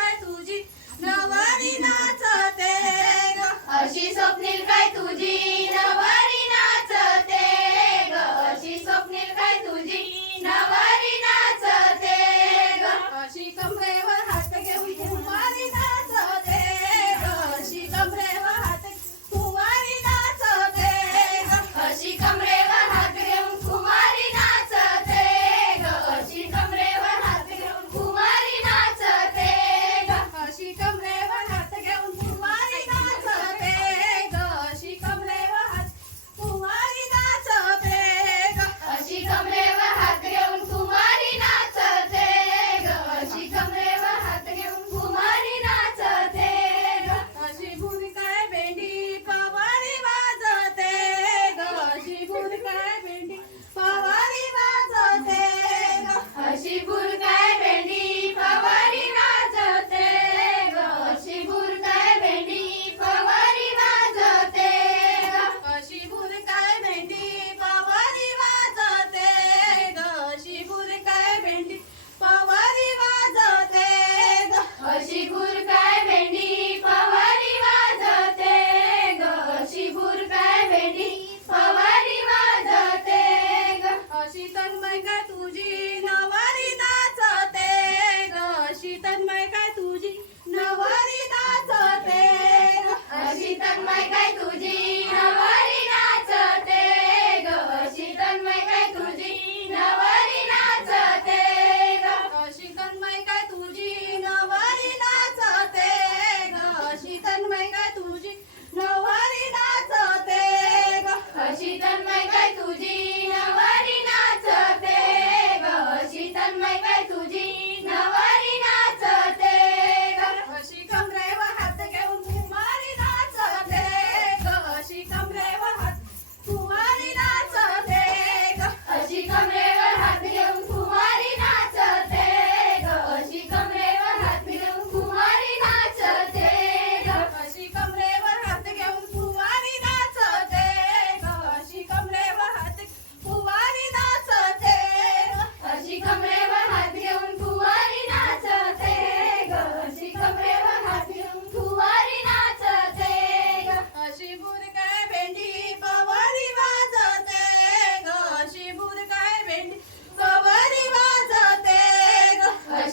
काय तुझी नव she come back. तन्मय काय तुझी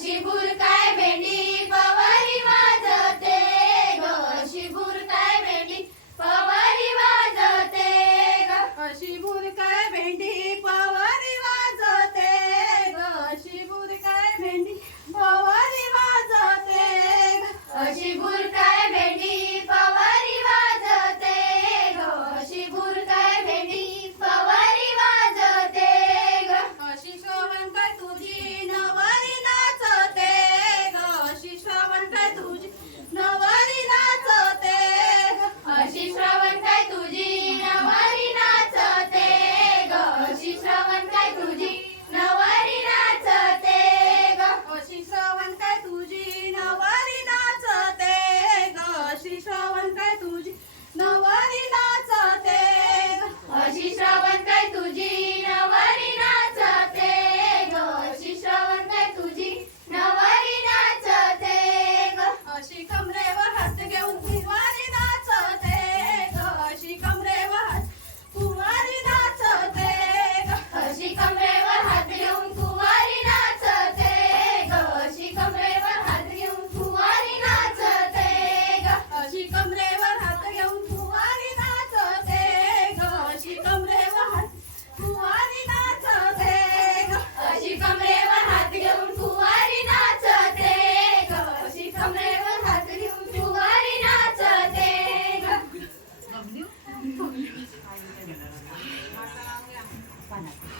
motivo